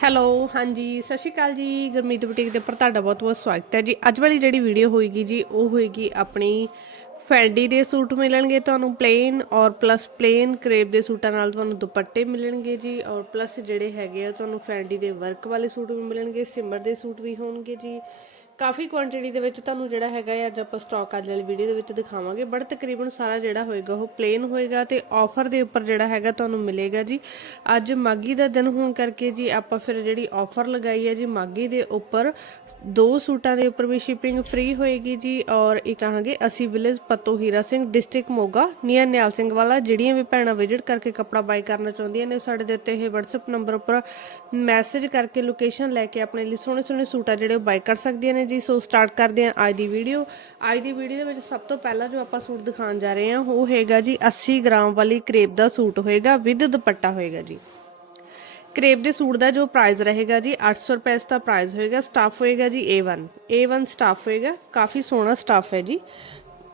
Hello, ਹਾਂਜੀ, ਸਤਿ ਸ਼੍ਰੀ ਅਕਾਲ ਜੀ, ਗੁਰਮੀਤ ਬੁਟੀਕ ਦੇ ਉੱਪਰ ਤੁਹਾਡਾ ਬਹੁਤ-ਬਹੁਤ ਸਵਾਗਤ ਹੈ। ਜੀ, ਅੱਜ ਵਾਲੀ ਜਿਹੜੀ ਵੀਡੀਓ ਹੋਏਗੀ ਜੀ, ਉਹ ਹੋਏਗੀ ਆਪਣੀ ਫੈਂਡੀ ਦੇ ਸੂਟ ਮਿਲਣਗੇ ਤੁਹਾਨੂੰ ਪਲੇਨ ਔਰ ਪਲੱਸ ਪਲੇਨ ਕਰੇਪ ਦੇ ਸੂਟਾਂ ਨਾਲ ਤੁਹਾਨੂੰ ਦੁਪੱਟੇ ਮਿਲਣਗੇ ਜੀ ਔਰ ਪਲੱਸ ਜਿਹੜੇ ਹੈਗੇ ਆ, ਤੁਹਾਨੂੰ ਫੈਂਡੀ ਦੇ ਵਰਕ ਵਾਲੇ ਸੂਟ ਵੀ ਮਿਲਣਗੇ ਸਿਮਰ ਦੇ ਸੂਟ ਵੀ ਹੋਣਗੇ ਜੀ। ਕਾਫੀ ਕੁਆਂਟੀਟੀ ਦੇ ਵਿੱਚ ਤੁਹਾਨੂੰ ਜਿਹੜਾ ਹੈਗਾ ਹੈ, ਅੱਜ ਆਪਾਂ ਸਟਾਕ ਅੱਜ ਵਾਲੀ ਵੀਡੀਓ ਦੇ ਵਿੱਚ ਦਿਖਾਵਾਂਗੇ। ਬਟ ਤਕਰੀਬਨ ਸਾਰਾ ਜਿਹੜਾ ਹੋਏਗਾ, ਉਹ ਪਲੇਨ ਹੋਏਗਾ ਤੇ ਆਫਰ ਦੇ ਉੱਪਰ ਜਿਹੜਾ ਹੈਗਾ ਤੁਹਾਨੂੰ ਮਿਲੇਗਾ ਜੀ। ਅੱਜ ਮਾਗੀ ਦਾ ਦਿਨ ਹੋਣ ਕਰਕੇ ਜੀ ਆਪਾਂ ਫਿਰ ਜਿਹੜੀ ਆਫਰ ਲਗਾਈ ਹੈ ਜੀ ਮਾਗੀ ਦੇ ਉੱਪਰ ਦੋ ਸੂਟਾਂ ਦੇ ਉੱਪਰ ਵੀ ਸ਼ਿਪਿੰਗ ਫ੍ਰੀ ਹੋਏਗੀ ਜੀ ਔਰ ਇਹ ਚਾਹਾਂਗੇ ਅਸੀਂ village Patto Hira Singh district Moga near Nihal Singh Wala, ਜਿਹੜੀਆਂ ਵੀ ਭੈਣਾਂ ਵਿਜ਼ਿਟ ਕਰਕੇ ਕੱਪੜਾ ਬਾਈ ਕਰਨਾ ਚਾਹੁੰਦੀਆਂ ਨੇ, ਸਾਡੇ ਦਿੱਤੇ ਇਹ WhatsApp ਨੰਬਰ ਉੱਪਰ ਮੈਸੇਜ ਕਰਕੇ ਲੋਕੇਸ਼ਨ ਲੈ ਕੇ ਆਪਣੇ ਲਈ ਸੋਹਣੇ ਸੋਹਣੇ ਸੂਟ ਆ ਜਿਹੜੇ ਬਾਈ ਕਰ ਸਕਦੀਆਂ ਨੇ ਜੀ, ਸੋ ਸਟਾਰਟ ਕਰਦੇ ਹਾਂ ਅੱਜ ਦੀ ਵੀਡੀਓ ਅੱਜ ਦੀ ਵੀਡੀਓ ਦੇ ਵਿੱਚ ਸਭ ਤੋਂ ਪਹਿਲਾਂ ਜੋ ਆਪਾਂ ਸੂਟ ਦਿਖਾਉਣ ਜਾ ਰਹੇ ਹਾਂ, ਉਹ ਹੈਗਾ ਜੀ 80 ਗ੍ਰਾਮ ਵਾਲੀ ਕਰੇਪ ਦਾ ਸੂਟ ਹੋਏਗਾ ਵਿਦ ਦੁਪੱਟਾ ਹੋਏਗਾ ਜੀ। ਕਰੇਪ ਦੇ ਸੂਟ ਦਾ ਜੋ ਪ੍ਰਾਈਸ ਰਹੇਗਾ ਜੀ 800 ਰੁਪਏ ਇਸ ਦਾ ਪ੍ਰਾਈਸ ਹੋਏਗਾ। ਸਟਾਫ ਹੋਏਗਾ ਜੀ A1 A1 ਸਟਾਫ ਹੋਏਗਾ, ਕਾਫੀ ਸੋਹਣਾ ਸਟਾਫ ਹੈ ਜੀ।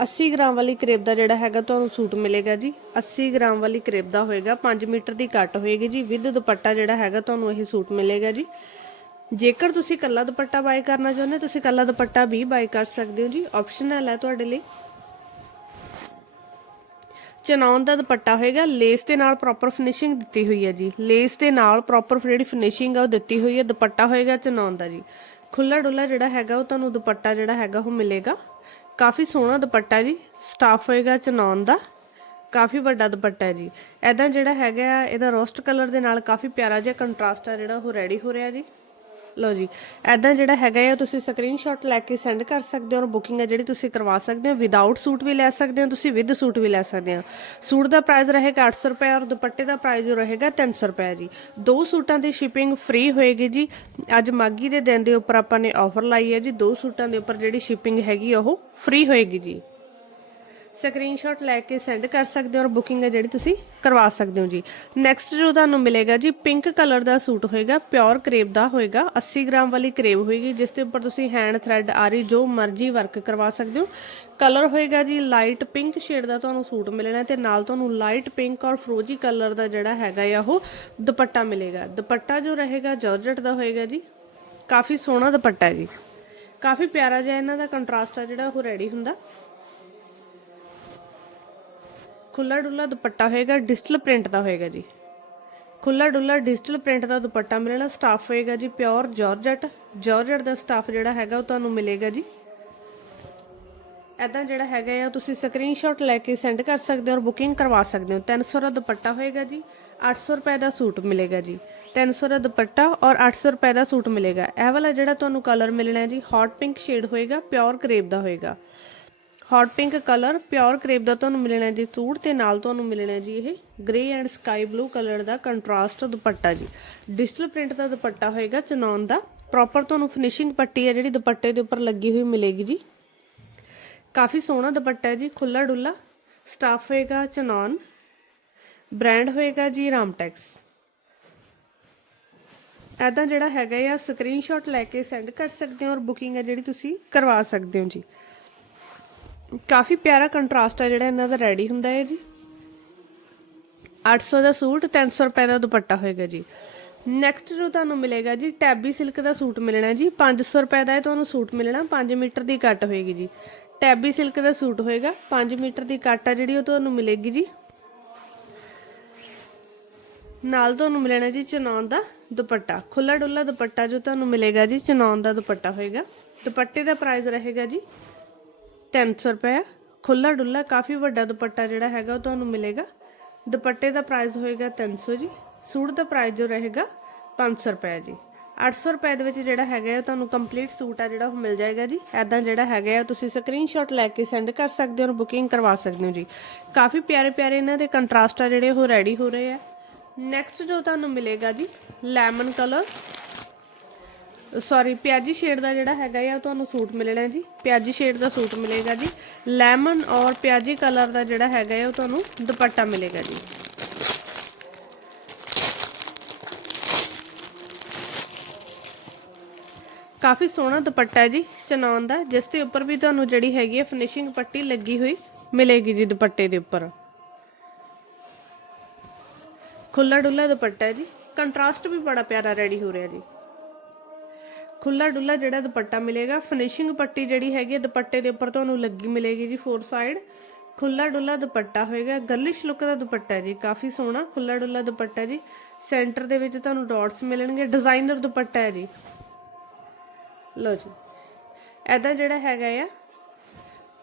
80 ਗ੍ਰਾਮ ਵਾਲੀ ਕਰੇਪ ਦਾ ਜਿਹੜਾ ਹੈਗਾ, ਤੁਹਾਨੂੰ ਸੂਟ ਮਿਲੇਗਾ ਜੀ। 80 ਗ੍ਰਾਮ ਵਾਲੀ ਕਰੇਪ ਦਾ ਹੋਏਗਾ 5 ਮੀਟਰ ਦੀ ਕੱਟ ਹੋਏਗੀ ਜੀ। ਵਿਦ ਦੁਪੱਟਾ ਜਿਹੜਾ ਹੈਗਾ, ਤੁਹਾਨੂੰ ਇਹ ਸੂਟ ਮਿਲੇਗਾ ਜੀ। ਜੇਕਰ ਤੁਸੀਂ ਕੱਲਾ ਦੁਪੱਟਾ ਬਾਈ ਕਰਨਾ ਚਾਹੁੰਦੇ ਹੋ, ਤੁਸੀਂ ਕੱਲਾ ਦੁਪੱਟਾ ਵੀ ਬਾਈ ਕਰ ਸਕਦੇ ਹੋ ਜੀ। ਆਪਸ਼ਨਲ ਹੈ ਤੁਹਾਡੇ ਲਈ। ਚਨੌਨ ਦਾ ਦੁਪੱਟਾ ਹੋਏਗਾ। ਲੇਸ ਦੇ ਨਾਲ ਪ੍ਰੋਪਰ ਫਿਨਿਸ਼ਿੰਗ ਦਿੱਤੀ ਹੋਈ ਹੈ ਜੀ। ਲੇਸ ਦੇ ਨਾਲ ਪ੍ਰੋਪਰ ਜਿਹੜੀ ਫਿਨਿਸ਼ਿੰਗ ਆ, ਉਹ ਦਿੱਤੀ ਹੋਈ ਹੈ। ਦੁਪੱਟਾ ਹੋਏਗਾ ਚਨੌਨ ਦਾ ਜੀ। ਖੁੱਲਾ ਡੁੱਲਾ ਜਿਹੜਾ ਹੈਗਾ, ਉਹ ਤੁਹਾਨੂੰ ਦੁਪੱਟਾ ਜਿਹੜਾ ਹੈਗਾ, ਉਹ ਮਿਲੇਗਾ। ਕਾਫੀ ਸੋਹਣਾ ਦੁਪੱਟਾ ਜੀ। ਸਟਾਫ ਹੋਏਗਾ ਚਨੌਨ ਦਾ। ਕਾਫੀ ਵੱਡਾ ਦੁਪੱਟਾ ਜੀ। ਐਦਾਂ ਜਿਹੜਾ ਹੈਗਾ ਇਹਦਾ ਰੋਸਟ ਕਲਰ ਦੇ ਨਾਲ ਕਾਫੀ ਪਿਆਰਾ ਜਿਹਾ ਕੰਟਰਾਸਟ ਆ ਜਿਹੜਾ, ਉਹ ਰੈਡੀ ਹੋ ਰਿਹਾ ਜੀ। ਲਓ ਜੀ ਐਦਾਂ ਜਿਹੜਾ ਹੈਗਾ ਹੈ ਤੁਸੀਂ ਸਕਰੀਨਸ਼ਾਟ ਲੈ ਕੇ ਸੈਂਡ ਕਰ ਸਕਦੇ ਹੋ ਔਰ ਬੁਕਿੰਗ ਹੈ ਜਿਹੜੀ ਤੁਸੀਂ ਕਰਵਾ ਸਕਦੇ ਹੋ। ਵਿਦਆਊਟ ਸੂਟ ਵੀ ਲੈ ਸਕਦੇ ਹੋ, ਤੁਸੀਂ ਵਿਦ ਸੂਟ ਵੀ ਲੈ ਸਕਦੇ ਹੋ। ਸੂਟ ਦਾ ਪ੍ਰਾਈਸ ਰਹੇਗਾ 800 ਰੁਪਏ ਔਰ ਦੁਪੱਟੇ ਦਾ ਪ੍ਰਾਈਸ ਜੋ ਰਹੇਗਾ 300 ਰੁਪਏ ਜੀ। ਦੋ ਸੂਟਾਂ ਦੀ ਸ਼ਿਪਿੰਗ ਫ੍ਰੀ ਹੋਏਗੀ ਜੀ। ਅੱਜ ਮਾਗੀ ਦੇ ਦਿਨ ਦੇ ਉੱਪਰ ਆਪਾਂ ਨੇ ਆਫਰ ਲਾਈ ਹੈ ਜੀ। ਦੋ ਸੂਟਾਂ ਦੇ ਉੱਪਰ ਜਿਹੜੀ ਸ਼ਿਪਿੰਗ ਹੈਗੀ ਆ, ਉਹ ਫ੍ਰੀ ਹੋਏਗੀ ਜੀ। ਸਕਰੀਨਸ਼ਾਟ ਲੈ ਕੇ ਸੈਂਡ ਕਰ ਸਕਦੇ ਹੋ ਔਰ ਬੁਕਿੰਗ ਹੈ ਜਿਹੜੀ ਤੁਸੀਂ ਕਰਵਾ ਸਕਦੇ ਹੋ ਜੀ। ਨੈਕਸਟ ਜੋ ਤੁਹਾਨੂੰ ਮਿਲੇਗਾ ਜੀ ਪਿੰਕ ਕਲਰ ਦਾ ਸੂਟ ਹੋਏਗਾ ਪਿਓਰ ਕਰੇਬ ਦਾ ਹੋਏਗਾ 80 ਗ੍ਰਾਮ ਵਾਲੀ ਕਰੇਬ ਹੋਏਗੀ, ਜਿਸ ਦੇ ਉੱਪਰ ਤੁਸੀਂ ਹੈਂਡ ਥ੍ਰੈਡ ਆਰੀ, ਜੋ ਮਰਜ਼ੀ ਵਰਕ ਕਰਵਾ ਸਕਦੇ ਹੋ। ਕਲਰ ਹੋਏਗਾ ਜੀ ਲਾਈਟ ਪਿੰਕ ਸ਼ੇਡ ਦਾ ਤੁਹਾਨੂੰ ਸੂਟ ਮਿਲਣਾ ਤੇ ਨਾਲ ਤੁਹਾਨੂੰ ਲਾਈਟ ਪਿੰਕ ਔਰ ਫਰੋਜੀ ਕਲਰ ਦਾ ਜਿਹੜਾ ਹੈਗਾ ਆ ਉਹ ਦੁਪੱਟਾ ਮਿਲੇਗਾ। ਦੁਪੱਟਾ ਜੋ ਰਹੇਗਾ ਜਾਰਜਟ ਦਾ ਹੋਏਗਾ ਜੀ। ਕਾਫੀ ਸੋਹਣਾ ਦੁਪੱਟਾ ਹੈ ਜੀ। ਕਾਫੀ ਪਿਆਰਾ ਜਿਹਾ ਇਹਨਾਂ ਦਾ ਕੰਟਰਾਸਟ ਆ ਜਿਹੜਾ ਉਹ ਰੈਡੀ ਹੁੰਦਾ। ਖੁੱਲਾ ਡੁੱਲਾ ਦੁਪੱਟਾ ਹੋਏਗਾ, ਡਿਜੀਟਲ ਪ੍ਰਿੰਟ ਦਾ ਹੋਏਗਾ ਜੀ। ਖੁੱਲਾ ਡੁੱਲਾ ਡਿਜੀਟਲ ਪ੍ਰਿੰਟ ਦਾ ਦੁਪੱਟਾ ਮਿਲਣਾ ਸਟਾਫ ਹੋਏਗਾ ਜੀ ਪਿਓਰ ਜਾਰਜਟ। ਜਾਰਜਟ ਦਾ ਸਟਾਫ ਜਿਹੜਾ ਹੈਗਾ ਉਹ ਤੁਹਾਨੂੰ ਮਿਲੇਗਾ ਜੀ। ਐਦਾਂ ਜਿਹੜਾ ਹੈਗਾ ਆ, ਤੁਸੀਂ ਸਕਰੀਨਸ਼ਾਟ ਲੈ ਕੇ ਸੈਂਡ ਕਰ ਸਕਦੇ ਹੋ ਔਰ ਬੁਕਿੰਗ ਕਰਵਾ ਸਕਦੇ ਹੋ। 300 ਦਾ ਦੁਪੱਟਾ ਹੋਏਗਾ ਜੀ 800 ਰੁਪਏ ਦਾ ਸੂਟ ਮਿਲੇਗਾ ਜੀ। 300 ਦਾ ਦੁਪੱਟਾ ਔਰ 800 ਰੁਪਏ ਦਾ ਸੂਟ ਮਿਲੇਗਾ। ਇਹ ਵਾਲਾ ਜਿਹੜਾ ਤੁਹਾਨੂੰ ਕਲਰ ਮਿਲਣਾ ਹੈ ਜੀ ਹੌਟ ਪਿੰਕ ਸ਼ੇਡ ਹੋਏਗਾ ਪਿਓਰ ਕਰੇਪ ਦਾ ਹੋਏਗਾ। Hot pink colour pure crepe ਦਾ ਤੁਹਾਨੂੰ ਮਿਲਣਾ ਜੀ, ਸੂਟ ਤੇ ਨਾਲ ਤੁਹਾਨੂੰ ਮਿਲਣਾ ਜੀ ਇਹ grey and sky blue colour the contrast dupatta ਜੀ। ਡਿਜੀਟਲ ਪ੍ਰਿੰਟ ਦਾ ਦੁਪੱਟਾ ਹੋਏਗਾ ਚਨੌਨ ਦਾ। ਪ੍ਰੋਪਰ ਤੁਹਾਨੂੰ ਫਿਨਿਸ਼ਿੰਗ ਪੱਟੀ ਹੈ ਜਿਹੜੀ ਦੁਪੱਟੇ ਦੇ ਉੱਪਰ ਲੱਗੀ ਹੋਈ ਮਿਲੇਗੀ ਜੀ। ਕਾਫੀ ਸੋਹਣਾ ਦੁਪੱਟਾ ਹੈ ਜੀ ਖੁੱਲਾ ਡੁੱਲਾ। ਸਟਾਫ ਹੋਏਗਾ ਚਨੌਨ ਬ੍ਰਾਂਡ ਹੋਏਗਾ ਜੀ ਰਾਮਟੈਕਸ ਐਦਾਂ ਜਿਹੜਾ ਹੈਗਾ ਆ ਸਕਰੀਨਸ਼ਾਟ ਲੈ ਕੇ ਸੈਂਡ ਕਰ ਸਕਦੇ ਹੋ ਔਰ ਬੁਕਿੰਗ ਹੈ ਜਿਹੜੀ ਤੁਸੀਂ ਕਰਵਾ ਸਕਦੇ ਹੋ ਜੀ। ਕਾਫੀ ਪਿਆਰਾ ਕੰਟਰਾਸਟ ਹੈ ਜਿਹੜਾ ਇਹਨਾਂ ਦਾ ਰੈਡੀ ਹੁੰਦਾ ਹੈ ਜੀ। 800 ਦਾ ਸੂਟ 300 ਰੁਪਏ ਦਾ ਦੁਪੱਟਾ ਹੋਏਗਾ ਜੀ। ਨੈਕਸਟ ਜੋ ਤੁਹਾਨੂੰ ਮਿਲੇਗਾ ਜੀ, ਟੈਬੀ ਸਿਲਕ ਦਾ ਸੂਟ ਮਿਲਣਾ ਜੀ। 500 ਰੁਪਏ ਦਾ ਇਹ ਤੁਹਾਨੂੰ ਸੂਟ ਮਿਲਣਾ 5 ਮੀਟਰ ਦੀ ਕੱਟ ਹੋਏਗੀ ਜੀ। ਟੈਬੀ ਸਿਲਕ ਦਾ ਸੂਟ ਹੋਏਗਾ 5 ਮੀਟਰ ਦੀ ਕੱਟ ਆ ਜਿਹੜੀ ਉਹ ਤੁਹਾਨੂੰ ਮਿਲੇਗੀ ਜੀ। ਨਾਲ ਤੁਹਾਨੂੰ ਮਿਲਣਾ ਜੀ ਚਨੌਨ ਦਾ ਦੁਪੱਟਾ। ਖੁੱਲਾ ਡੁੱਲਾ ਦੁਪੱਟਾ ਜੋ ਤੁਹਾਨੂੰ ਮਿਲੇਗਾ ਜੀ ਚਨੌਨ ਦਾ ਦੁਪੱਟਾ ਹੋਏਗਾ। ਦੁਪੱਟੇ ਦਾ ਪ੍ਰਾਈਸ ਰਹੇਗਾ ਜੀ 300 ਰੁਪਏ। ਖੁੱਲਾ ਡੁੱਲਾ ਕਾਫੀ ਵੱਡਾ ਦੁਪੱਟਾ ਜਿਹੜਾ ਹੈਗਾ ਉਹ ਤੁਹਾਨੂੰ ਮਿਲੇਗਾ। ਦੁਪੱਟੇ ਦਾ ਪ੍ਰਾਈਸ ਹੋਏਗਾ 300 ਜੀ। ਸੂਟ ਦਾ ਪ੍ਰਾਈਸ ਜੋ ਰਹੇਗਾ 500 ਰੁਪਏ ਜੀ। 800 ਰੁਪਏ ਦੇ ਵਿੱਚ ਜਿਹੜਾ ਹੈਗਾ ਉਹ ਤੁਹਾਨੂੰ ਕੰਪਲੀਟ ਸੂਟ ਆ ਜਿਹੜਾ ਉਹ ਮਿਲ ਜਾਏਗਾ ਜੀ। ਐਦਾਂ ਜਿਹੜਾ ਹੈਗਾ ਤੁਸੀਂ ਸਕਰੀਨਸ਼ਾਟ ਲੈ ਕੇ ਸੈਂਡ ਕਰ ਸਕਦੇ ਹੋ ਔਰ ਬੁਕਿੰਗ ਕਰਵਾ ਸਕਦੇ ਹੋ ਜੀ। ਕਾਫੀ ਪਿਆਰੇ ਪਿਆਰੇ ਇਹਨਾਂ ਦੇ ਕੰਟਰਾਸਟ ਆ ਜਿਹੜੇ ਉਹ ਰੈਡੀ ਹੋ ਰਹੇ ਆ। ਨੈਕਸਟ ਜੋ ਤੁਹਾਨੂੰ ਮਿਲੇਗਾ ਜੀ ਲੈਮਨ ਕਲਰ ਸੌਰੀ ਪਿਆਜੀ ਸ਼ੇਡ ਦਾ ਜਿਹੜਾ ਹੈਗਾ ਆ ਤੁਹਾਨੂੰ ਸੂਟ ਮਿਲਣਾ ਜੀ। ਪਿਆਜੀ ਸ਼ੇਡ ਦਾ ਸੂਟ ਮਿਲੇਗਾ ਜੀ। ਲੈਮਨ ਔਰ ਪਿਆਜੀ ਕਲਰ ਦਾ ਜਿਹੜਾ ਹੈਗਾ ਆ, ਉਹ ਤੁਹਾਨੂੰ ਦੁਪੱਟਾ ਮਿਲੇਗਾ ਜੀ। ਕਾਫੀ ਸੋਹਣਾ ਦੁਪੱਟਾ ਹੈ ਜੀ ਚਨੌਨ ਦਾ, ਜਿਸ ਦੇ ਉੱਪਰ ਵੀ ਤੁਹਾਨੂੰ ਜਿਹੜੀ ਹੈਗੀ ਹੈ ਫਿਨਿਸ਼ਿੰਗ ਪੱਟੀ ਲੱਗੀ ਹੋਈ ਮਿਲੇਗੀ ਜੀ ਦੁਪੱਟੇ ਦੇ ਉੱਪਰ। ਖੁੱਲਾ ਡੁੱਲਾ ਦੁਪੱਟਾ ਹੈ ਜੀ। ਕੰਟਰਾਸਟ ਵੀ ਬੜਾ ਪਿਆਰਾ ਰੈਡੀ ਹੋ ਰਿਹਾ ਜੀ। ਖੁੱਲਾ ਡੁੱਲਾ ਜਿਹੜਾ ਦੁਪੱਟਾ ਮਿਲੇਗਾ ਫਿਨਿਸ਼ਿੰਗ ਪੱਟੀ ਜਿਹੜੀ ਹੈਗੀ ਹੈ ਦੁਪੱਟੇ ਦੇ ਉੱਪਰ ਤੁਹਾਨੂੰ ਲੱਗੀ ਮਿਲੇਗੀ ਜੀ ਫੋਰ ਸਾਈਡ ਖੁੱਲਾ ਡੁੱਲਾ ਦੁਪੱਟਾ ਹੋਏਗਾ ਗਰਲਿਸ਼ ਲੁੱਕ ਦਾ ਦੁਪੱਟਾ ਜੀ, ਕਾਫੀ ਸੋਹਣਾ ਖੁੱਲਾ ਡੁੱਲਾ ਦੁਪੱਟਾ ਜੀ। ਸੈਂਟਰ ਦੇ ਵਿੱਚ ਤੁਹਾਨੂੰ ਡਾਟਸ ਮਿਲਣਗੇ ਡਿਜ਼ਾਈਨਰ ਦੁਪੱਟਾ ਹੈ ਜੀ। ਲਓ ਜੀ ਐਦਾ ਜਿਹੜਾ ਹੈਗਾ ਆ,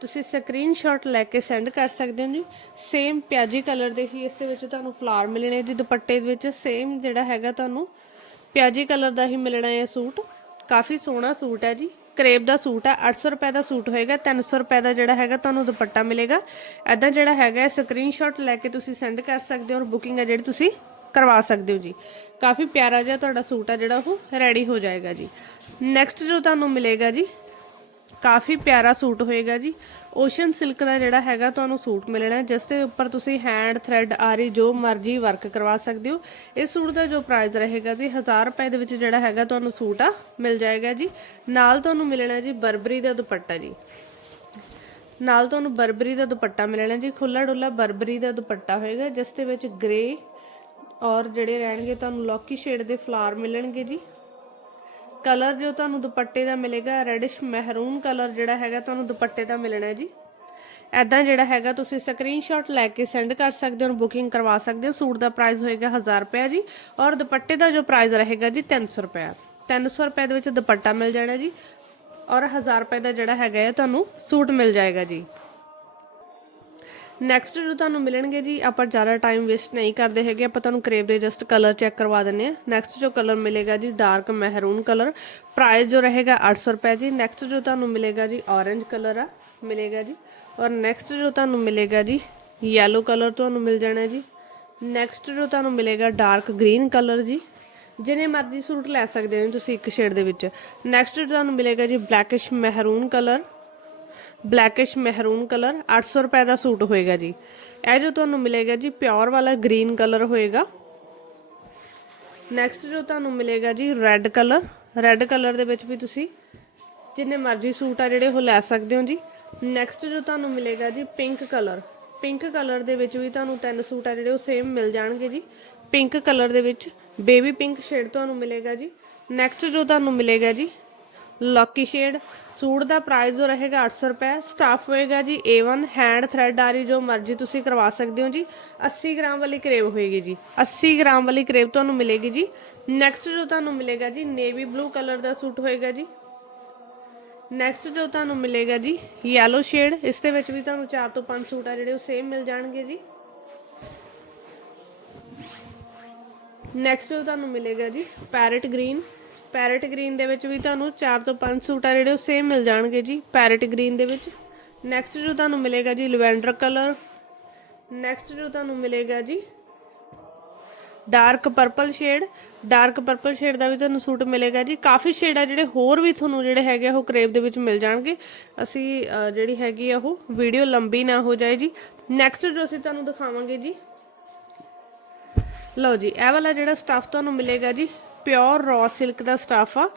ਤੁਸੀਂ ਸਕਰੀਨਸ਼ਾਟ ਲੈ ਕੇ ਸੈਂਡ ਕਰ ਸਕਦੇ ਹੋ ਜੀ। ਸੇਮ ਪਿਆਜੀ ਕਲਰ ਦੇ ਹੀ ਇਸ ਦੇ ਵਿੱਚ ਤੁਹਾਨੂੰ ਫਲਾਰ ਮਿਲਣੇ ਜੀ ਦੁਪੱਟੇ ਦੇ ਵਿੱਚ ਸੇਮ ਜਿਹੜਾ ਹੈਗਾ ਤੁਹਾਨੂੰ ਪਿਆਜੀ ਕਲਰ ਦਾ ਹੀ ਮਿਲਣਾ ਹੈ ਸੂਟ। ਕਾਫੀ ਸੋਹਣਾ ਸੂਟ ਹੈ ਜੀ। ਕਰੇਬ ਦਾ ਸੂਟ ਹੈ 800 ਰੁਪਏ ਦਾ ਸੂਟ ਹੋਏਗਾ 300 ਰੁਪਏ ਦਾ ਜਿਹੜਾ ਹੈਗਾ ਤੁਹਾਨੂੰ ਦੁਪੱਟਾ ਮਿਲੇਗਾ। ਐਦਾਂ ਜਿਹੜਾ ਹੈਗਾ ਸਕਰੀਨਸ਼ਾਟ ਲੈ ਕੇ ਤੁਸੀਂ ਸੈਂਡ ਕਰ ਸਕਦੇ ਹੋ ਔਰ ਬੁਕਿੰਗ ਹੈ ਜਿਹੜੀ ਤੁਸੀਂ ਕਰਵਾ ਸਕਦੇ ਹੋ ਜੀ। ਕਾਫੀ ਪਿਆਰਾ ਜਿਹਾ ਤੁਹਾਡਾ ਸੂਟ ਆ ਜਿਹੜਾ ਉਹ ਰੈਡੀ ਹੋ ਜਾਏਗਾ ਜੀ। ਨੈਕਸਟ ਜੋ ਤੁਹਾਨੂੰ ਮਿਲੇਗਾ ਜੀ, ਕਾਫੀ ਪਿਆਰਾ ਸੂਟ ਹੋਏਗਾ ਜੀ। ਓਸ਼ਨ ਸਿਲਕ ਦਾ ਜਿਹੜਾ ਹੈਗਾ, ਤੁਹਾਨੂੰ ਸੂਟ ਮਿਲਣਾ ਜਿਸ ਦੇ ਉੱਪਰ ਤੁਸੀਂ ਹੈਂਡ ਥ੍ਰੈਡ ਆਰੀ, ਜੋ ਮਰਜ਼ੀ ਵਰਕ ਕਰਵਾ ਸਕਦੇ ਹੋ। ਇਸ ਸੂਟ ਦਾ ਜੋ ਪ੍ਰਾਈਸ ਰਹੇਗਾ ਜੀ 1000 ਰੁਪਏ ਦੇ ਵਿੱਚ ਜਿਹੜਾ ਹੈਗਾ, ਤੁਹਾਨੂੰ ਸੂਟ ਆ, ਮਿਲ ਜਾਏਗਾ ਜੀ। ਨਾਲ ਤੁਹਾਨੂੰ ਮਿਲਣਾ ਜੀ, ਬਰਬਰੀ ਦਾ ਦੁਪੱਟਾ ਜੀ। ਨਾਲ ਤੁਹਾਨੂੰ ਬਰਬਰੀ ਦਾ ਦੁਪੱਟਾ ਮਿਲਣਾ ਜੀ ਖੁੱਲਾ ਡੁੱਲਾ ਬਰਬਰੀ ਦਾ ਦੁਪੱਟਾ ਹੋਏਗਾ, ਜਿਸ ਦੇ ਵਿੱਚ ਗ੍ਰੇ ਔਰ ਜਿਹੜੇ ਰਹਿਣਗੇ, ਤੁਹਾਨੂੰ ਲੌਕੀ ਸ਼ੇਡ ਦੇ ਫਲਾਰ ਮਿਲਣਗੇ ਜੀ। ਕਲਰ ਜੋ ਤੁਹਾਨੂੰ ਦੁਪੱਟੇ ਦਾ ਮਿਲੇਗਾ, ਰੈਡਿਸ਼ ਮਹਿਰੂਨ ਕਲਰ ਜਿਹੜਾ ਹੈਗਾ ਤੁਹਾਨੂੰ ਦੁਪੱਟੇ ਦਾ ਮਿਲਣਾ ਹੈ ਜੀ। ਐਦਾਂ ਜਿਹੜਾ ਹੈਗਾ ਤੁਸੀਂ ਸਕਰੀਨਸ਼ਾਟ ਲੈ ਕੇ ਸੈਂਡ ਕਰ ਸਕਦੇ ਹੋ ਔਰ ਬੁਕਿੰਗ ਕਰਵਾ ਸਕਦੇ ਹੋ। ਸੂਟ ਦਾ ਪ੍ਰਾਈਸ ਹੋਏਗਾ 1000 ਰੁਪਏ ਜੀ ਔਰ ਦੁਪੱਟੇ ਦਾ ਜੋ ਪ੍ਰਾਈਸ ਰਹੇਗਾ ਜੀ 300 ਰੁਪਏ 300 ਰੁਪਏ ਦੇ ਵਿੱਚ ਦੁਪੱਟਾ ਮਿਲ ਜਾਣਾ ਜੀ ਔਰ 1000 ਰੁਪਏ ਦਾ ਜਿਹੜਾ ਹੈਗਾ ਹੈ ਤੁਹਾਨੂੰ ਸੂਟ ਮਿਲ ਜਾਏਗਾ ਜੀ। ਨੈਕਸਟ ਜੋ ਤੁਹਾਨੂੰ ਮਿਲਣਗੇ ਜੀ, ਆਪਾਂ ਜ਼ਿਆਦਾ ਟਾਈਮ ਵੇਸਟ ਨਹੀਂ ਕਰਦੇ ਹੈਗੇ, ਆਪਾਂ ਤੁਹਾਨੂੰ ਕਰੇਬ ਦੇ ਜਸਟ ਕਲਰ ਚੈੱਕ ਕਰਵਾ ਦਿੰਨੇ ਆ ਨੈਕਸਟ ਜੋ ਕਲਰ ਮਿਲੇਗਾ ਜੀ ਡਾਰਕ ਮਹਿਰੂਨ ਕਲਰ ਪ੍ਰਾਈਸ ਜੋ ਰਹੇਗਾ 800 ਰੁਪਏ ਜੀ। ਨੈਕਸਟ ਜੋ ਤੁਹਾਨੂੰ ਮਿਲੇਗਾ ਜੀ, orange ਕਲਰ ਆ, ਮਿਲੇਗਾ ਜੀ। ਔਰ ਨੈਕਸਟ ਜੋ ਤੁਹਾਨੂੰ ਮਿਲੇਗਾ ਜੀ ਯੈਲੋ ਕਲਰ ਤੁਹਾਨੂੰ ਮਿਲ ਜਾਣਾ ਜੀ। ਨੈਕਸਟ ਜੋ ਤੁਹਾਨੂੰ ਮਿਲੇਗਾ ਡਾਰਕ ਗ੍ਰੀਨ ਕਲਰ ਜੀ। ਜਿਹਨੇ ਮਰਜ਼ੀ ਸੂਟ ਲੈ ਸਕਦੇ ਹੋ ਤੁਸੀਂ ਇੱਕ ਸ਼ੇਡ ਦੇ ਵਿੱਚ। ਨੈਕਸਟ ਤੁਹਾਨੂੰ ਮਿਲੇਗਾ ਜੀ ਬਲੈਕਿਸ਼ ਮਹਿਰੂਨ ਕਲਰ ਬਲੈਕਿਸ਼ ਮਹਿਰੂਨ ਕਲਰ 800 ਰੁਪਏ ਦਾ ਸੂਟ ਹੋਏਗਾ ਜੀ। ਇਹ ਜੋ ਤੁਹਾਨੂੰ ਮਿਲੇਗਾ ਜੀ, ਪਿਓਰ ਵਾਲਾ ਗ੍ਰੀਨ ਕਲਰ ਹੋਏਗਾ। ਨੈਕਸਟ ਜੋ ਤੁਹਾਨੂੰ ਮਿਲੇਗਾ ਜੀ, ਰੈੱਡ ਕਲਰ। ਰੈੱਡ ਕਲਰ ਦੇ ਵਿੱਚ ਵੀ ਤੁਸੀਂ ਜਿੰਨੇ ਮਰਜ਼ੀ ਸੂਟ ਆ ਜਿਹੜੇ ਉਹ ਲੈ ਸਕਦੇ ਹੋ ਜੀ। ਨੈਕਸਟ ਜੋ ਤੁਹਾਨੂੰ ਮਿਲੇਗਾ ਜੀ, ਪਿੰਕ ਕਲਰ। ਪਿੰਕ ਕਲਰ ਦੇ ਵਿੱਚ ਵੀ ਤੁਹਾਨੂੰ ਤਿੰਨ ਸੂਟ ਆ ਜਿਹੜੇ ਉਹ ਸੇਮ ਮਿਲ ਜਾਣਗੇ ਜੀ। ਪਿੰਕ ਕਲਰ ਦੇ ਵਿੱਚ ਬੇਬੀ ਪਿੰਕ ਸ਼ੇਡ ਤੁਹਾਨੂੰ ਮਿਲੇਗਾ ਜੀ। ਨੈਕਸਟ ਜੋ ਤੁਹਾਨੂੰ ਮਿਲੇਗਾ ਜੀ ਲੌਕੀ ਸ਼ੇਡ ਸੂਟ ਦਾ ਪ੍ਰਾਈਸ ਜੋ ਰਹੇਗਾ 800 ਰੁਪਏ। ਸਟਾਫ ਹੋਏਗਾ ਜੀ A1 ਹੈਂਡ ਥ੍ਰੈਡ ਆਰੀ ਜੋ ਮਰਜ਼ੀ ਤੁਸੀਂ ਕਰਵਾ ਸਕਦੇ ਹੋ ਜੀ। 80 ਗ੍ਰਾਮ ਵਾਲੀ ਕਰੇਬ ਹੋਏਗੀ ਜੀ। 80 ਗ੍ਰਾਮ ਵਾਲੀ ਕਰੇਬ ਤੁਹਾਨੂੰ ਮਿਲੇਗੀ ਜੀ। ਨੈਕਸਟ ਜੋ ਤੁਹਾਨੂੰ ਮਿਲੇਗਾ ਜੀ ਨੇਵੀ ਬਲੂ ਕਲਰ ਦਾ ਸੂਟ ਹੋਏਗਾ ਜੀ। ਨੈਕਸਟ ਜੋ ਤੁਹਾਨੂੰ ਮਿਲੇਗਾ ਜੀ ਯੈਲੋ ਸ਼ੇਡ ਇਸ ਦੇ ਵਿੱਚ ਵੀ ਤੁਹਾਨੂੰ 4 ਤੋਂ 5 ਸੂਟ ਆ ਜਿਹੜੇ ਉਹ ਸੇਮ ਮਿਲ ਜਾਣਗੇ ਜੀ। ਨੈਕਸਟ ਜੋ ਤੁਹਾਨੂੰ ਮਿਲੇਗਾ ਜੀ ਪੈਰਟ ਗ੍ਰੀਨ ਪੈਰਟ ਗ੍ਰੀਨ ਦੇ ਵਿੱਚ ਵੀ ਤੁਹਾਨੂੰ 4 ਤੋਂ 5 ਸੂਟ ਆ ਜਿਹੜੇ ਉਹ ਸੇਮ ਮਿਲ ਜਾਣਗੇ ਜੀ, ਪੈਰਟ ਗ੍ਰੀਨ ਦੇ ਵਿੱਚ। ਨੈਕਸਟ ਜੋ ਤੁਹਾਨੂੰ ਮਿਲੇਗਾ ਜੀ, ਲਵੈਂਡਰ ਕਲਰ। ਨੈਕਸਟ ਜੋ ਤੁਹਾਨੂੰ ਮਿਲੇਗਾ ਜੀ, dark purple shade. Dark purple shade ਦਾ ਵੀ ਤੁਹਾਨੂੰ ਸੂਟ ਮਿਲੇਗਾ ਜੀ। ਕਾਫੀ ਸ਼ੇਡ ਆ ਜਿਹੜੇ ਹੋਰ ਵੀ ਤੁਹਾਨੂੰ ਜਿਹੜੇ ਹੈਗੇ ਆ, ਉਹ ਕਰੇਪ ਦੇ ਵਿੱਚ ਮਿਲ ਜਾਣਗੇ। ਅਸੀਂ ਜਿਹੜੀ ਹੈਗੀ ਆ ਉਹ ਵੀਡੀਓ ਲੰਬੀ ਨਾ ਹੋ ਜਾਏ ਜੀ। ਨੈਕਸਟ ਜੋ ਅਸੀਂ ਤੁਹਾਨੂੰ ਦਿਖਾਵਾਂਗੇ ਜੀ, ਲਓ ਜੀ, ਇਹ ਵਾਲਾ ਜਿਹੜਾ ਸਟਫ ਤੁਹਾਨੂੰ ਮਿਲੇਗਾ ਜੀ ਪਿਓਰ ਰॉ ਸਿਲਕ ਦਾ ਸਟਫ ਆ।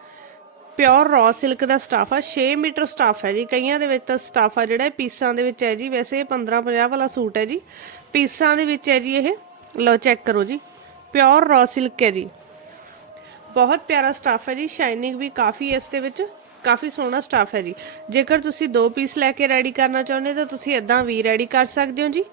ਪਿਓਰ ਰॉ ਸਿਲਕ ਦਾ ਸਟਫ ਆ। 6 ਮੀਟਰ ਸਟਾਫ ਹੈ ਜੀ। ਕਈਆਂ ਦੇ ਵਿੱਚ ਤਾਂ ਸਟਫ ਆ ਜਿਹੜਾ ਪੀਸਾਂ ਦੇ ਵਿੱਚ ਹੈ ਜੀ। ਵੈਸੇ ਇਹ 15 50 ਵਾਲਾ ਸੂਟ ਹੈ ਜੀ। ਪੀਸਾਂ ਦੇ ਵਿੱਚ ਹੈ ਜੀ ਇਹ। ਲਓ ਚੈੱਕ ਕਰੋ ਜੀ। ਪਿਓਰ ਰॉ ਸਿਲਕ ਹੈ ਜੀ। ਬਹੁਤ ਪਿਆਰਾ ਸਟਾਫ ਹੈ ਜੀ। ਸ਼ਾਈਨਿੰਗ ਵੀ ਕਾਫੀ ਇਸ ਦੇ ਵਿੱਚ। ਕਾਫੀ ਸੋਹਣਾ ਸਟਾਫ ਹੈ ਜੀ। ਜੇਕਰ ਤੁਸੀਂ ਦੋ ਪੀਸ ਲੈ ਕੇ ਰੈਡੀ ਕਰਨਾ ਚਾਹੁੰਦੇ ਤਾਂ ਤੁਸੀਂ ਇਦਾਂ ਵੀ ਰੈਡੀ ਕਰ ਸਕਦੇ ਹੋ ਜੀ।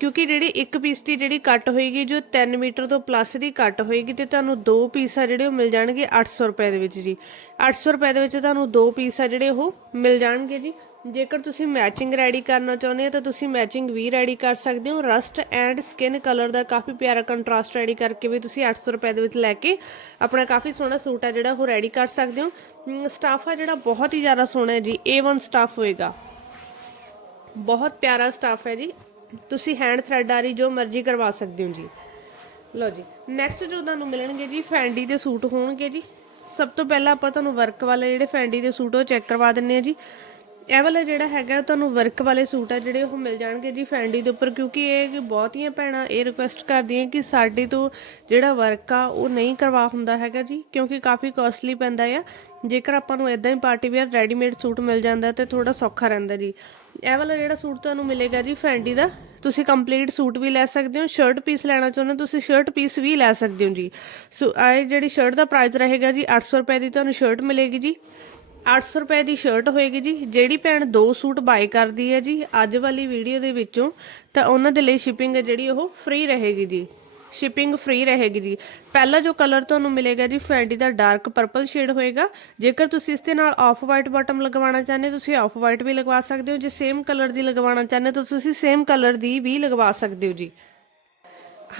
ਕਿਉਂਕਿ ਜਿਹੜੀ ਇੱਕ ਪੀਸ ਦੀ ਜਿਹੜੀ ਕੱਟ ਹੋਏਗੀ, ਜੋ 3 ਮੀਟਰ ਤੋਂ ਪਲੱਸ ਦੀ ਕੱਟ ਹੋਏਗੀ, ਤੇ ਤੁਹਾਨੂੰ ਦੋ ਪੀਸ ਆ ਜਿਹੜੇ ਉਹ ਮਿਲ ਜਾਣਗੇ 800 ਰੁਪਏ ਦੇ ਵਿੱਚ ਜੀ। 800 ਰੁਪਏ ਦੇ ਵਿੱਚ ਤੁਹਾਨੂੰ ਦੋ ਪੀਸ ਆ ਜਿਹੜੇ ਉਹ ਮਿਲ ਜਾਣਗੇ ਜੀ। ਜੇਕਰ ਤੁਸੀਂ ਮੈਚਿੰਗ ਰੈਡੀ ਕਰਨਾ ਚਾਹੁੰਦੇ ਹੋ, ਤਾਂ ਤੁਸੀਂ ਮੈਚਿੰਗ ਵੀ ਰੈਡੀ ਕਰ ਸਕਦੇ ਹੋ। ਰਸਟ ਐਂਡ ਸਕਿਨ ਕਲਰ ਦਾ ਕਾਫੀ ਪਿਆਰਾ ਕੰਟਰਾਸਟ ਰੈਡੀ ਕਰਕੇ ਵੀ ਤੁਸੀਂ 800 ਰੁਪਏ ਦੇ ਵਿੱਚ ਲੈ ਕੇ ਆਪਣਾ ਕਾਫੀ ਸੋਹਣਾ ਸੂਟ ਆ ਜਿਹੜਾ ਉਹ ਰੈਡੀ ਕਰ ਸਕਦੇ ਹੋ। ਸਟਾਫ ਆ ਜਿਹੜਾ ਬਹੁਤ ਹੀ ਜ਼ਿਆਦਾ ਸੋਹਣਾ ਹੈ ਜੀ। A1 ਸਟਾਫ ਹੋਏਗਾ। ਬਹੁਤ ਪਿਆਰਾ ਸਟਾਫ ਹੈ ਜੀ। ਤੁਸੀਂ ਹੈਂਡ ਥ੍ਰੈਡ ਜੋ ਮਰਜ਼ੀ ਕਰਵਾ ਸਕਦੇ ਹੋ ਜੀ। ਲਓ ਜੀ ਨੈਕਸਟ ਜੋ ਤੁਹਾਨੂੰ ਮਿਲਣਗੇ ਜੀ ਫੈਂਡੀ ਦੇ ਸੂਟ ਹੋਣਗੇ ਜੀ। ਸਭ ਤੋਂ ਪਹਿਲਾਂ ਆਪਾਂ ਤੁਹਾਨੂੰ ਵਰਕ ਵਾਲੇ ਜਿਹੜੇ ਫੈਂਡੀ ਦੇ ਸੂਟ ਉਹ ਚੈੱਕ ਕਰਵਾ ਦਿੰਨੇ ਆ ਜੀ। ਇਹ ਵਾਲਾ ਜਿਹੜਾ ਹੈਗਾ, ਤੁਹਾਨੂੰ ਵਰਕ ਵਾਲੇ ਸੂਟ ਆ ਜਿਹੜੇ ਉਹ ਮਿਲ ਜਾਣਗੇ ਜੀ ਫੈਂਡੀ ਦੇ ਉੱਪਰ, ਕਿਉਂਕਿ ਇਹ ਬਹੁਤੀਆਂ ਭੈਣਾਂ ਇਹ ਰਿਕੁਐਸਟ ਕਰਦੀਆਂ ਕਿ ਸਾਡੇ ਤੋਂ ਜਿਹੜਾ ਵਰਕ ਆ, ਉਹ ਨਹੀਂ ਕਰਵਾ ਹੁੰਦਾ ਹੈਗਾ ਜੀ, ਕਿਉਂਕਿ ਕਾਫੀ ਕਾਸਟਲੀ ਪੈਂਦਾ ਆ। ਜੇਕਰ ਆਪਾਂ ਨੂੰ ਇਦਾਂ ਹੀ ਪਾਰਟੀ ਵੇਅਰ ਰੈਡੀਮੇਡ ਸੂਟ ਮਿਲ ਜਾਂਦਾ ਤੇ ਥੋੜਾ ਸੌਖਾ ਰਹਿੰਦਾ ਜੀ। ਇਹ ਵਾਲਾ ਜਿਹੜਾ ਸੂਟ ਤੁਹਾਨੂੰ ਮਿਲੇਗਾ ਜੀ ਫੈਂਡੀ ਦਾ, ਤੁਸੀਂ ਕੰਪਲੀਟ ਸੂਟ ਵੀ ਲੈ ਸਕਦੇ ਹੋ ਸ਼ਰਟ ਪੀਸ ਲੈਣਾ ਚਾਹੁੰਦੇ ਹੋ, ਤੁਸੀਂ ਸ਼ਰਟ ਪੀਸ ਵੀ ਲੈ ਸਕਦੇ ਹੋ ਜੀ। ਸੋ ਇਹ ਜਿਹੜੀ ਸ਼ਰਟ ਦਾ ਪ੍ਰਾਈਸ ਰਹੇਗਾ ਜੀ 800 ਰੁਪਏ ਦੀ ਤੁਹਾਨੂੰ ਸ਼ਰਟ ਮਿਲੇਗੀ ਜੀ। 800 ਰੁਪਏ ਦੀ ਸ਼ਰਟ ਹੋਏਗੀ ਜੀ। ਜਿਹੜੀ ਭੈਣ ਦੋ ਸੂਟ ਬਾਈ ਕਰਦੀ ਹੈ ਜੀ, ਅੱਜ ਵਾਲੀ ਵੀਡੀਓ ਦੇ ਵਿੱਚੋਂ, ਤਾਂ ਉਹਨਾਂ ਦੇ ਲਈ ਸ਼ਿਪਿੰਗ ਹੈ ਜਿਹੜੀ ਉਹ ਫ੍ਰੀ ਰਹੇਗੀ ਜੀ। ਸ਼ਿਪਿੰਗ ਫ੍ਰੀ ਰਹੇਗੀ ਜੀ। ਪਹਿਲਾ ਜੋ ਕਲਰ ਤੁਹਾਨੂੰ ਮਿਲੇਗਾ ਜੀ ਫੈਂਡੀ ਦਾ ਡਾਰਕ ਪਰਪਲ ਸ਼ੇਡ ਹੋਏਗਾ। ਜੇਕਰ ਤੁਸੀਂ ਇਸ ਦੇ ਨਾਲ ਆਫ ਵਾਈਟ ਬਾਟਮ ਲਗਵਾਉਣਾ ਚਾਹੁੰਦੇ ਹੋ, ਤੁਸੀਂ ਆਫ ਵਾਈਟ ਵੀ ਲਗਵਾ ਸਕਦੇ ਹੋ। ਜੇ ਸੇਮ ਕਲਰ ਦੀ ਲਗਵਾਉਣਾ ਚਾਹੁੰਦੇ ਹੋ, ਤਾਂ ਤੁਸੀਂ ਸੇਮ ਕਲਰ ਦੀ ਵੀ ਲਗਵਾ ਸਕਦੇ ਹੋ ਜੀ।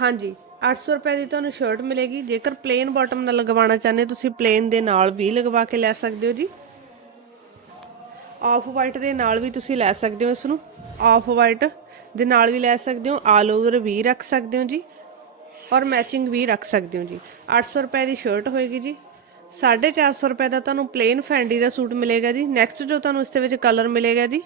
ਹਾਂਜੀ 800 ਰੁਪਏ ਦੀ ਤੁਹਾਨੂੰ ਸ਼ਰਟ ਮਿਲੇਗੀ। ਜੇਕਰ ਪਲੇਨ ਬਾਟਮ ਨਾਲ ਲਗਵਾਉਣਾ ਚਾਹੁੰਦੇ ਹੋ, ਤੁਸੀਂ ਪਲੇਨ ਦੇ ਨਾਲ ਵੀ ਲਗਵਾ ਕੇ ਲੈ ਸਕਦੇ ਹੋ ਜੀ। ਆਫ ਵਾਈਟ ਦੇ ਨਾਲ ਵੀ ਤੁਸੀਂ ਲੈ ਸਕਦੇ ਹੋ ਇਸ ਨੂੰ ਆਫ ਵਾਈਟ ਦੇ ਨਾਲ ਵੀ ਲੈ ਸਕਦੇ ਹੋ। ਆਲ ਓਵਰ ਵੀ ਰੱਖ ਸਕਦੇ ਹੋ ਜੀ। ਔਰ ਮੈਚਿੰਗ ਵੀ ਰੱਖ ਸਕਦੇ ਹੋ ਜੀ। 800 ਰੁਪਏ ਦੀ ਸ਼ਰਟ ਹੋਏਗੀ ਜੀ। 450 ਰੁਪਏ ਦਾ ਤੁਹਾਨੂੰ ਪਲੇਨ ਫੈਂਡੀ ਦਾ ਸੂਟ ਮਿਲੇਗਾ ਜੀ। ਨੈਕਸਟ ਜੋ ਤੁਹਾਨੂੰ ਇਸ ਦੇ ਵਿੱਚ ਕਲਰ ਮਿਲੇਗਾ ਜੀ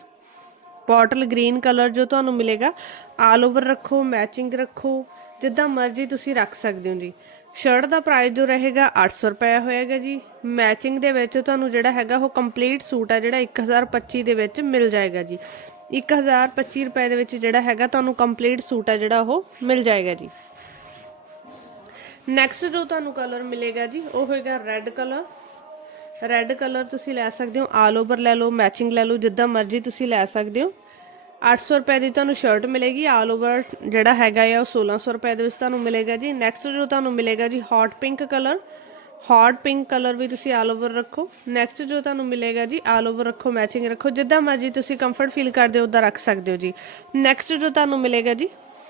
ਬੋਟਲ ਗ੍ਰੀਨ ਕਲਰ ਜੋ ਤੁਹਾਨੂੰ ਮਿਲੇਗਾ, ਆਲ ਓਵਰ ਰੱਖੋ ਮੈਚਿੰਗ ਰੱਖੋ, ਜਿੱਦਾਂ ਮਰਜ਼ੀ ਤੁਸੀਂ ਰੱਖ ਸਕਦੇ ਹੋ ਜੀ। ਸ਼ਰਟ ਦਾ ਪ੍ਰਾਈਸ ਜੋ ਰਹੇਗਾ 800 ਰੁਪਏ ਹੋਏਗਾ ਜੀ। ਮੈਚਿੰਗ ਦੇ ਵਿੱਚ ਤੁਹਾਨੂੰ ਜਿਹੜਾ ਹੈਗਾ ਉਹ ਕੰਪਲੀਟ ਸੂਟ ਆ ਜਿਹੜਾ 1025 ਦੇ ਵਿੱਚ ਮਿਲ ਜਾਏਗਾ ਜੀ। 1025 ਰੁਪਏ ਦੇ ਵਿੱਚ ਜਿਹੜਾ ਹੈਗਾ ਤੁਹਾਨੂੰ ਕੰਪਲੀਟ ਸੂਟ ਆ ਜਿਹੜਾ ਉਹ ਮਿਲ ਜਾਏਗਾ ਜੀ। ਨੈਕਸਟ ਜੋ ਤੁਹਾਨੂੰ ਕਲਰ ਮਿਲੇਗਾ ਜੀ, ਉਹ ਹੋਏਗਾ ਰੈੱਡ ਕਲਰ ਰੈੱਡ ਕਲਰ ਤੁਸੀਂ ਲੈ ਸਕਦੇ ਹੋ, ਆਲ ਓਵਰ ਲੈ ਲਓ ਮੈਚਿੰਗ ਲੈ ਲਓ, ਜਿੱਦਾਂ ਮਰਜ਼ੀ ਤੁਸੀਂ ਲੈ ਸਕਦੇ ਹੋ। 800 ਰੁਪਏ ਦੀ ਤੁਹਾਨੂੰ ਸ਼ਰਟ ਮਿਲੇਗੀ ਆਲ ਓਵਰ ਜਿਹੜਾ ਹੈਗਾ ਆ ਉਹ 1600 ਰੁਪਏ ਦੇ ਵਿੱਚ ਤੁਹਾਨੂੰ ਮਿਲੇਗਾ ਜੀ। ਨੈਕਸਟ ਜੋ ਤੁਹਾਨੂੰ ਮਿਲੇਗਾ ਜੀ hot pink colour hot pink colour ਵੀ ਤੁਸੀਂ ਆਲ ਓਵਰ ਰੱਖੋ। ਨੈਕਸਟ ਜੋ ਤੁਹਾਨੂੰ ਮਿਲੇਗਾ ਜੀ ਆਲ ਓਵਰ ਰੱਖੋ ਮੈਚਿੰਗ ਰੱਖੋ। ਜਿੱਦਾਂ ਮਰਜ਼ੀ ਤੁਸੀਂ ਕੰਫਰਟ ਫੀਲ ਕਰਦੇ ਹੋ ਉਦਾਂ ਰੱਖ ਸਕਦੇ ਹੋ ਜੀ। ਨੈਕਸਟ ਜੋ ਤੁਹਾਨੂੰ ਮਿਲੇਗਾ ਜੀ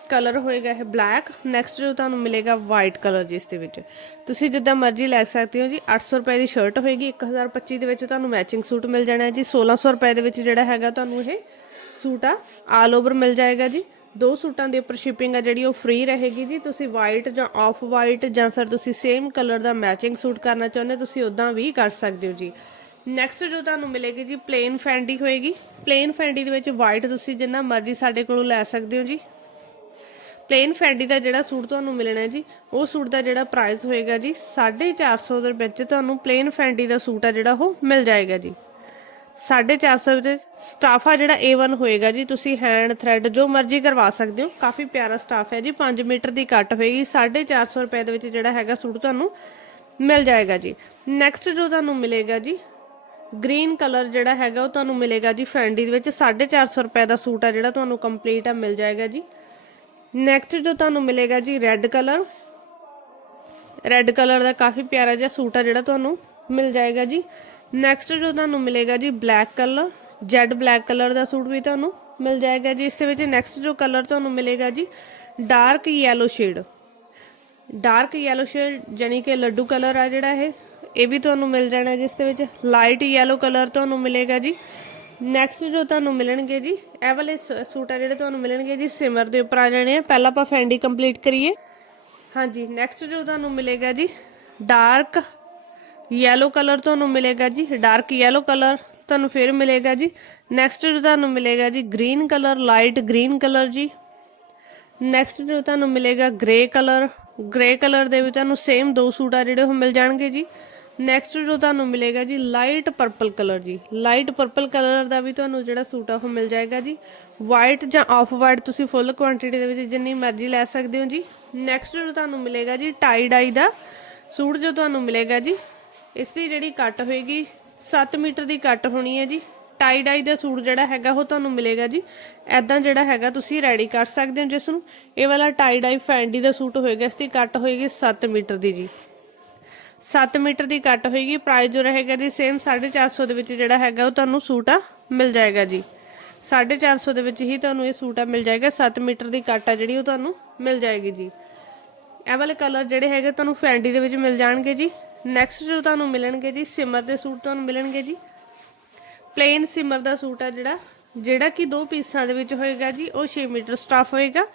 ਕਲਰ ਹੋਏਗਾ ਇਹ ਬਲੈਕ ਨੈਕਸਟ ਜੋ ਤੁਹਾਨੂੰ ਮਿਲੇਗਾ ਵਾਈਟ ਕਲਰ ਜੀ ਇਸ ਦੇ ਵਿੱਚ। ਤੁਸੀਂ ਜਿੱਦਾਂ ਮਰਜ਼ੀ ਲੈ ਸਕਦੇ ਹੋ ਜੀ 800 ਰੁਪਏ ਦੀ ਸ਼ਰਟ ਹੋਏਗੀ 1025 ਦੇ ਵਿੱਚ ਤੁਹਾਨੂੰ ਮੈਚਿੰਗ ਸੂਟ ਮਿਲ ਜਾਣਾ ਹੈ ਜੀ। 1600 ਰੁਪਏ ਦੇ ਵਿੱਚ ਜਿਹੜਾ ਹੈਗਾ ਤੁਹਾਨੂੰ ਇਹ ਸੂਟ ਆ ਆਲ ਓਵਰ ਮਿਲ ਜਾਏਗਾ ਜੀ। ਦੋ ਸੂਟਾਂ ਦੇ ਉੱਪਰ ਸ਼ਿਪਿੰਗ ਆ ਜਿਹੜੀ ਉਹ ਫ੍ਰੀ ਰਹੇਗੀ ਜੀ। ਤੁਸੀਂ ਵਾਈਟ ਜਾਂ ਆਫ ਵਾਈਟ ਜਾਂ ਫਿਰ ਤੁਸੀਂ ਸੇਮ ਕਲਰ ਦਾ ਮੈਚਿੰਗ ਸੂਟ ਕਰਨਾ ਚਾਹੁੰਦੇ ਹੋ, ਤੁਸੀਂ ਉਦਾਂ ਵੀ ਕਰ ਸਕਦੇ ਹੋ ਜੀ। ਨੈਕਸਟ ਜੋ ਤੁਹਾਨੂੰ ਮਿਲੇਗੀ ਜੀ ਪਲੇਨ ਫੈਂਡੀ ਹੋਏਗੀ। ਪਲੇਨ ਫੈਂਡੀ ਦੇ ਵਿੱਚ ਵਾਈਟ ਤੁਸੀਂ ਜਿੰਨਾ ਮਰਜ਼ੀ ਸਾਡੇ ਕੋਲੋਂ ਲੈ ਸਕਦੇ ਹੋ ਜੀ। ਪਲੇਨ ਫੈਂਡੀ ਦਾ ਜਿਹੜਾ ਸੂਟ ਤੁਹਾਨੂੰ ਮਿਲਣਾ ਹੈ ਜੀ ਉਹ ਸੂਟ ਦਾ ਜਿਹੜਾ ਪ੍ਰਾਈਸ ਹੋਏਗਾ ਜੀ 450 ਦੇ ਵਿੱਚ ਤੁਹਾਨੂੰ ਪਲੇਨ ਫੈਂਡੀ ਦਾ ਸੂਟ ਆ ਜਿਹੜਾ ਉਹ ਮਿਲ ਜਾਏਗਾ ਜੀ। 450 ਦੇ ਸਟਾਫ ਆ ਜਿਹੜਾ A1 ਹੋਏਗਾ ਜੀ। ਤੁਸੀਂ ਹੈਂਡ ਥ੍ਰੈਡ ਜੋ ਮਰਜ਼ੀ ਕਰਵਾ ਸਕਦੇ ਹੋ। ਕਾਫੀ ਪਿਆਰਾ ਸਟਾਫ ਹੈ ਜੀ। 5 ਮੀਟਰ ਦੀ ਕੱਟ ਹੋਏਗੀ। 450 ਰੁਪਏ ਦੇ ਵਿੱਚ ਜਿਹੜਾ ਹੈਗਾ ਸੂਟ ਤੁਹਾਨੂੰ ਮਿਲ ਜਾਏਗਾ ਜੀ। ਨੈਕਸਟ ਜੋ ਤੁਹਾਨੂੰ ਮਿਲੇਗਾ ਜੀ ਗ੍ਰੀਨ ਕਲਰ ਜਿਹੜਾ ਹੈਗਾ ਉਹ ਤੁਹਾਨੂੰ ਮਿਲੇਗਾ ਜੀ ਫੈਂਡੀ ਦੇ ਵਿੱਚ। 450 ਰੁਪਏ ਦਾ ਸੂਟ ਆ ਜਿਹੜਾ ਤੁਹਾਨੂੰ ਕੰਪਲੀਟ ਆ, ਮਿਲ ਜਾਏਗਾ ਜੀ। ਨੈਕਸਟ ਜੋ ਤੁਹਾਨੂੰ ਮਿਲੇਗਾ ਜੀ ਰੈੱਡ ਕਲਰ ਰੈੱਡ ਕਲਰ ਦਾ ਕਾਫੀ ਪਿਆਰਾ ਜਿਹਾ ਸੂਟ ਆ ਜਿਹੜਾ ਤੁਹਾਨੂੰ ਮਿਲ ਜਾਏਗਾ ਜੀ। ਨੈਕਸਟ ਜੋ ਤੁਹਾਨੂੰ ਮਿਲੇਗਾ ਜੀ black colour jet black colour ਦਾ ਸੂਟ ਵੀ ਤੁਹਾਨੂੰ ਮਿਲ ਜਾਏਗਾ ਜੀ। ਇਸ ਦੇ ਵਿੱਚ ਨੈਕਸਟ ਜੋ ਕਲਰ ਤੁਹਾਨੂੰ ਮਿਲੇਗਾ ਜੀ dark yellow shade dark yellow shade ਜਾਨੀ ਕਿ ਲੱਡੂ ਕਲਰ ਆ ਜਿਹੜਾ ਇਹ ਇਹ ਵੀ ਤੁਹਾਨੂੰ ਮਿਲ ਜਾਣਾ ਜਿਸ ਦੇ ਵਿੱਚ। ਲਾਈਟ ਯੈਲੋ ਕਲਰ ਤੁਹਾਨੂੰ ਮਿਲੇਗਾ ਜੀ। ਨੈਕਸਟ ਜੋ ਤੁਹਾਨੂੰ ਮਿਲਣਗੇ ਜੀ, ਇਹ ਵਾਲੇ ਸ- ਸੂਟ ਆ ਜਿਹੜੇ ਤੁਹਾਨੂੰ ਮਿਲਣਗੇ ਜੀ ਸਿਮਰ ਦੇ ਉੱਪਰ ਆ ਜਾਣੇ ਆ। ਪਹਿਲਾਂ ਆਪਾਂ ਫੈਂਡੀ ਕੰਪਲੀਟ ਕਰੀਏ। ਹਾਂਜੀ ਨੈਕਸਟ ਜੋ ਤੁਹਾਨੂੰ ਮਿਲੇਗਾ ਜੀ ਡਾਰਕ ਯੈਲੋ ਕਲਰ ਤੁਹਾਨੂੰ ਮਿਲੇਗਾ ਜੀ ਡਾਰਕ ਯੈਲੋ ਕਲਰ ਤੁਹਾਨੂੰ ਫਿਰ ਮਿਲੇਗਾ ਜੀ। ਨੈਕਸਟ ਜੋ ਤੁਹਾਨੂੰ ਮਿਲੇਗਾ ਜੀ green colour light green colour ਜੀ। ਨੈਕਸਟ ਜੋ ਤੁਹਾਨੂੰ ਮਿਲੇਗਾ ਗ੍ਰੇ ਕਲਰ ਗ੍ਰੇ ਕਲਰ ਦੇ ਵੀ ਤੁਹਾਨੂੰ ਸੇਮ ਦੋ ਸੂਟ ਆ ਜਿਹੜੇ ਉਹ ਮਿਲ ਜਾਣਗੇ ਜੀ। ਨੈਕਸਟ ਜੋ ਤੁਹਾਨੂੰ ਮਿਲੇਗਾ ਜੀ ਲਾਈਟ ਪਰਪਲ ਕਲਰ ਜੀ। ਲਾਈਟ ਪਰਪਲ ਕਲਰ ਦਾ ਵੀ ਤੁਹਾਨੂੰ ਜਿਹੜਾ ਸੂਟ ਆ ਉਹ ਮਿਲ ਜਾਏਗਾ ਜੀ। ਵਾਈਟ ਜਾਂ ਆਫ ਵਾਈਟ ਤੁਸੀਂ ਫੁੱਲ ਕੁਆਂਟੀਟੀ ਦੇ ਵਿੱਚ ਜਿੰਨੀ ਮਰਜ਼ੀ ਲੈ ਸਕਦੇ ਹੋ ਜੀ। ਨੈਕਸਟ ਜੋ ਤੁਹਾਨੂੰ ਮਿਲੇਗਾ ਜੀ ਟਾਈ ਡਾਈ ਦਾ ਸੂਟ ਜੋ ਤੁਹਾਨੂੰ ਮਿਲੇਗਾ ਜੀ। ਇਸ ਦੀ ਜਿਹੜੀ ਕੱਟ ਹੋਏਗੀ 7 ਮੀਟਰ ਦੀ ਕੱਟ ਹੋਣੀ ਹੈ ਜੀ। ਟਾਈ ਡਾਈ ਦਾ ਸੂਟ ਜਿਹੜਾ ਹੈਗਾ, ਉਹ ਤੁਹਾਨੂੰ ਮਿਲੇਗਾ ਜੀ। ਐਦਾਂ ਜਿਹੜਾ ਹੈਗਾ, ਤੁਸੀਂ ਰੈਡੀ ਕਰ ਸਕਦੇ ਹੋ ਜਿਸ ਨੂੰ। ਇਹ ਵਾਲਾ ਟਾਈ ਡਾਈ ਫੈਂਡੀ ਦਾ ਸੂਟ ਹੋਏਗਾ, ਇਸ ਦੀ ਕੱਟ ਹੋਏਗੀ 7 ਮੀਟਰ ਦੀ ਜੀ। 7 ਮੀਟਰ ਦੀ ਕੱਟ ਹੋਏਗੀ ਪ੍ਰਾਈਸ ਜੋ ਰਹੇਗਾ ਜੀ ਸੇਮ 450 ਦੇ ਵਿੱਚ ਜਿਹੜਾ ਹੈਗਾ, ਉਹ ਤੁਹਾਨੂੰ ਸੂਟ ਆ ਮਿਲ ਜਾਏਗਾ ਜੀ। 450 ਦੇ ਵਿੱਚ ਹੀ ਤੁਹਾਨੂੰ ਇਹ ਸੂਟ ਆ ਮਿਲ ਜਾਏਗਾ 7 ਮੀਟਰ ਦੀ ਕੱਟ ਆ ਜਿਹੜੀ, ਉਹ ਤੁਹਾਨੂੰ ਮਿਲ ਜਾਏਗੀ ਜੀ। ਇਹ ਵਾਲੇ ਕਲਰ ਜਿਹੜੇ ਹੈਗੇ, ਤੁਹਾਨੂੰ ਫੈਂਡੀ ਦੇ ਵਿੱਚ ਮਿਲ ਜਾਣਗੇ ਜੀ। ਨੈਕਸਟ ਜੋ ਤੁਹਾਨੂੰ ਮਿਲਣਗੇ ਜੀ ਸਿਮਰ ਦੇ ਸੂਟ ਤੁਹਾਨੂੰ ਮਿਲਣਗੇ ਜੀ। ਪਲੇਨ ਸਿਮਰ ਦਾ ਸੂਟ ਆ ਜਿਹੜਾ ਜਿਹੜਾ ਕਿ ਦੋ ਪੀਸਾਂ ਦੇ ਵਿੱਚ ਹੋਏਗਾ ਜੀ, ਉਹ 6 ਮੀਟਰ ਸਟਾਫ ਹੋਏਗਾ।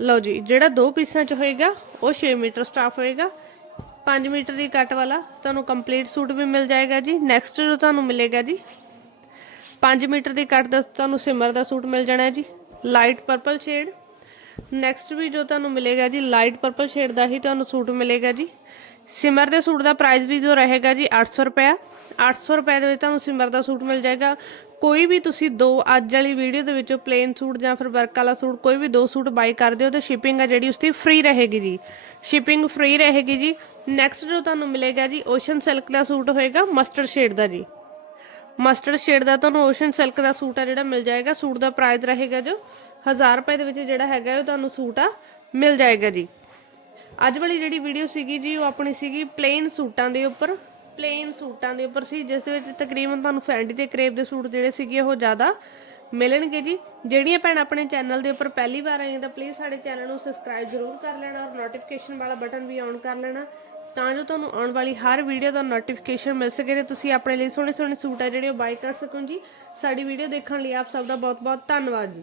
ਲਓ ਜੀ, ਜਿਹੜਾ ਦੋ ਪੀਸਾਂ 'ਚ ਹੋਏਗਾ, ਉਹ 6 ਮੀਟਰ ਸਟਾਫ ਹੋਏਗਾ। 5 ਮੀਟਰ ਦੀ ਕੱਟ ਵਾਲਾ, ਤੁਹਾਨੂੰ ਕੰਪਲੀਟ ਸੂਟ ਵੀ ਮਿਲ ਜਾਏਗਾ ਜੀ। ਨੈਕਸਟ ਜੋ ਤੁਹਾਨੂੰ ਮਿਲੇਗਾ ਜੀ 5 ਮੀਟਰ ਦੀ ਕੱਟ ਦਾ ਤੁਹਾਨੂੰ ਸਿਮਰ ਦਾ ਸੂਟ ਮਿਲ ਜਾਣਾ ਜੀ ਲਾਈਟ ਪਰਪਲ ਸ਼ੇਡ ਨੈਕਸਟ ਵੀ ਜੋ ਤੁਹਾਨੂੰ ਮਿਲੇਗਾ ਜੀ ਲਾਈਟ ਪਰਪਲ ਸ਼ੇਡ ਦਾ ਹੀ ਤੁਹਾਨੂੰ ਸੂਟ ਮਿਲੇਗਾ ਜੀ। ਸਿਮਰ ਦੇ ਸੂਟ ਦਾ ਪ੍ਰਾਈਸ ਵੀ ਜੋ ਰਹੇਗਾ ਜੀ 800 ਰੁਪਏ 800 ਰੁਪਏ ਦੇ ਵਿੱਚ ਤੁਹਾਨੂੰ ਸਿਮਰ ਦਾ ਸੂਟ ਮਿਲ ਜਾਏਗਾ। ਕੋਈ ਵੀ ਤੁਸੀਂ ਦੋ ਅੱਜ ਵਾਲੀ ਵੀਡੀਓ ਦੇ ਵਿੱਚੋਂ ਪਲੇਨ ਸੂਟ ਜਾਂ ਫਿਰ ਵਰਕ ਵਾਲਾ ਸੂਟ, ਕੋਈ ਵੀ ਦੋ ਸੂਟ ਬਾਈ ਕਰਦੇ ਹੋ ਤਾਂ ਸ਼ਿਪਿੰਗ ਆ ਜਿਹੜੀ ਉਸਦੀ ਫ੍ਰੀ ਰਹੇਗੀ ਜੀ। ਸ਼ਿਪਿੰਗ ਫ੍ਰੀ ਰਹੇਗੀ ਜੀ। ਨੈਕਸਟ ਜੋ ਤੁਹਾਨੂੰ ਮਿਲੇਗਾ ਜੀ ਓਸ਼ਨ ਸਿਲਕ ਦਾ ਸੂਟ ਹੋਏਗਾ ਮਸਟਰਡ ਸ਼ੇਡ ਦਾ ਜੀ। ਮਸਟਰਡ ਸ਼ੇਡ ਦਾ ਤੁਹਾਨੂੰ ਓਸ਼ਨ ਸਿਲਕ ਦਾ ਸੂਟ ਆ ਜਿਹੜਾ ਮਿਲ ਜਾਏਗਾ। ਸੂਟ ਦਾ ਪ੍ਰਾਈਸ ਰਹੇਗਾ ਜੋ 1000 ਰੁਪਏ ਦੇ ਵਿੱਚ ਜਿਹੜਾ ਹੈਗਾ ਉਹ ਤੁਹਾਨੂੰ ਸੂਟ ਆ ਮਿਲ ਜਾਏਗਾ ਜੀ। ਅੱਜ ਵਾਲੀ ਜਿਹੜੀ ਵੀਡੀਓ ਸੀਗੀ ਜੀ, ਉਹ ਆਪਣੀ ਸੀਗੀ ਪਲੇਨ ਸੂਟਾਂ ਦੇ ਉੱਪਰ। ਪਲੇਨ ਸੂਟਾਂ ਦੇ ਉੱਪਰ ਸੀ, ਜਿਸ ਦੇ ਵਿੱਚ ਤਕਰੀਬਨ ਤੁਹਾਨੂੰ ਫੈਂਡੀ ਤੇ ਕਰੇਪ ਦੇ ਸੂਟ ਜਿਹੜੇ ਸੀਗੇ, ਉਹ ਜ਼ਿਆਦਾ ਮਿਲਣਗੇ ਜੀ। ਜਿਹੜੀਆਂ ਭੈਣ ਆਪਣੇ ਚੈਨਲ ਦੇ ਉੱਪਰ ਪਹਿਲੀ ਵਾਰ ਆਈਆਂ ਤਾਂ ਪਲੀਜ਼ ਸਾਡੇ ਚੈਨਲ ਨੂੰ ਸਬਸਕ੍ਰਾਈਬ ਜ਼ਰੂਰ ਕਰ ਲੈਣਾ ਔਰ ਨੋਟੀਫਿਕੇਸ਼ਨ ਵਾਲਾ ਬਟਨ ਵੀ ਔਨ ਕਰ ਲੈਣਾ। ਤਾਂ ਜੋ ਤੁਹਾਨੂੰ ਆਉਣ ਵਾਲੀ ਹਰ ਵੀਡੀਓ ਦਾ ਨੋਟੀਫਿਕੇਸ਼ਨ ਮਿਲ ਸਕੇ ਤੇ ਤੁਸੀਂ ਆਪਣੇ ਲਈ ਸੋਹਣੇ ਸੋਹਣੇ ਸੂਟ ਆ ਜਿਹੜੇ ਉਹ ਬਾਈ ਕਰ ਸਕੋ ਜੀ। ਸਾਡੀ ਵੀਡੀਓ ਦੇਖਣ ਲਈ ਆਪ ਸਭ ਦਾ ਬਹੁਤ ਬਹੁਤ ਧੰਨਵਾਦ ਜੀ।